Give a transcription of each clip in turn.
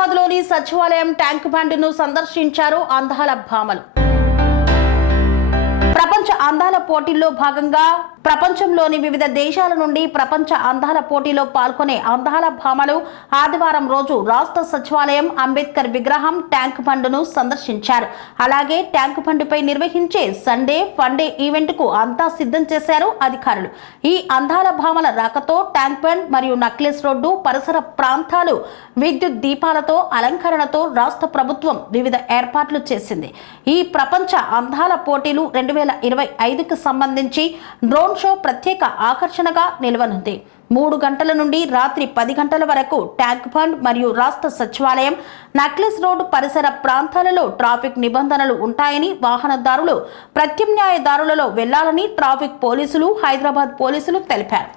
హైదరాబాద్లోని సచివాలయం ట్యాంక్ బండ్ను సందర్శించారు అందాల భామలు. ప్రపంచ అందాల పోటీల్లో భాగంగా ప్రపంచంలోని వివిధ దేశాల నుండి ప్రపంచ అందాల పోటీలో పాల్గొనే అందాల భామలు ఆదివారం రోజు రాష్ట్ర సచివాలయం అంబేద్కర్ విగ్రహం ట్యాంక్ బండ్ను సందర్శించారు. అలాగే ట్యాంక్ బండ్పై నిర్వహించే సండే ఫండే ఈవెంట్ కు అంతా సిద్ధం చేశారు అధికారులు. ఈ అందాల భామల రాకతో ట్యాంక్ బండ్ మరియు నక్లెస్ రోడ్డు పరిసర ప్రాంతాలు విద్యుత్ దీపాలతో అలంకరణతో రాష్ట్ర ప్రభుత్వం వివిధ ఏర్పాట్లు చేసింది. ఈ ప్రపంచ అందాల పోటీలు 2025కు సంబంధించి డ్రోన్ షో ప్రత్యేక ఆకర్షణగా నిలవనుంది. 3 గంటల నుండి రాత్రి 10 గంటల వరకు ట్యాంక్ బండ్ మరియు రాష్ట్ర సచివాలయం నక్లెస్ రోడ్డు పరిసర ప్రాంతాలలో ట్రాఫిక్ నిబంధనలు ఉంటాయని, వాహనదారులు ప్రత్యామ్నాయ దారులలో వెళ్లాలని ట్రాఫిక్ పోలీసులు, హైదరాబాద్ పోలీసులు తెలిపారు.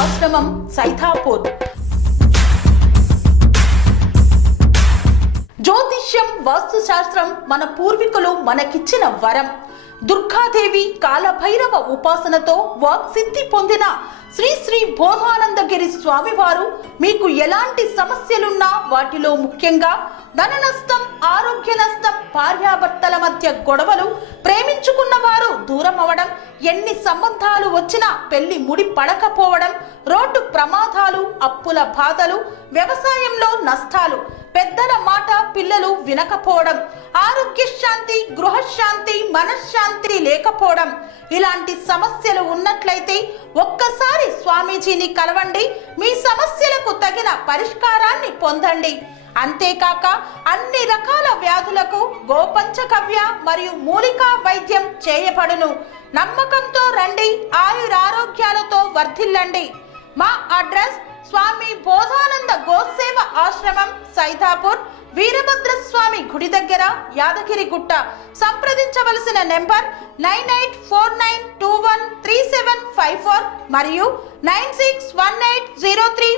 ఆశ్రమం సైథాపూర్. జ్యోతిష్యం, వాస్తుశాస్త్రం మన పూర్వీకులు మనకిచ్చిన వరం. దుర్గాదేవి కాలభైరవ ఉపాసనతో వాక్సిద్ధి పొందిన శ్రీ శ్రీ బోధానందగిరి స్వామివారు మీకు ఎలాంటి సమస్యలున్నా వాటిలో ముఖ్యంగా ధన నష్టం, ఆరోగ్య నష్టం, భార్యాభర్తల మధ్య గొడవలు, ప్రేమించుకున్న వారు దూరం అవడం, ఎన్ని సంబంధాలు వచ్చినా పెళ్లి ముడి పడకపోవడం, రోడ్డు ప్రమాదాలు, అప్పుల బాధలు, వ్యవసాయంలో నష్టాలు, పెద్దల మాట పిల్లలు వినకపోవడం, ఆరోగ్య శాంతి, గృహశాంతి, మనశ్శాంతి లేకపోవడం, ఇలాంటి సమస్యలు ఉన్నట్లయితే ఒక్కసారి స్వామీజీని కలవండి. మీ సమస్యలకు తగిన పరిష్కారాన్ని పొందండి. అంతేకాక అన్ని రకాల వ్యాధులకు గోపంచకవ్య మరియు మూలికా వైద్యం చేయబడును. నమ్మకంతో రండి, ఆయురారోగ్యాలతో వర్ధిల్లండి. మా అడ్రస్ స్వామి బోధానంద గోసేవ ఆశ్రమం, సైదాపూర్, వీరభద్రస్వామి గుడి దగ్గర, యాదగిరిగుట్ట. సంప్రదించవలసిన నెంబర్ 9849213754 మరియు 961803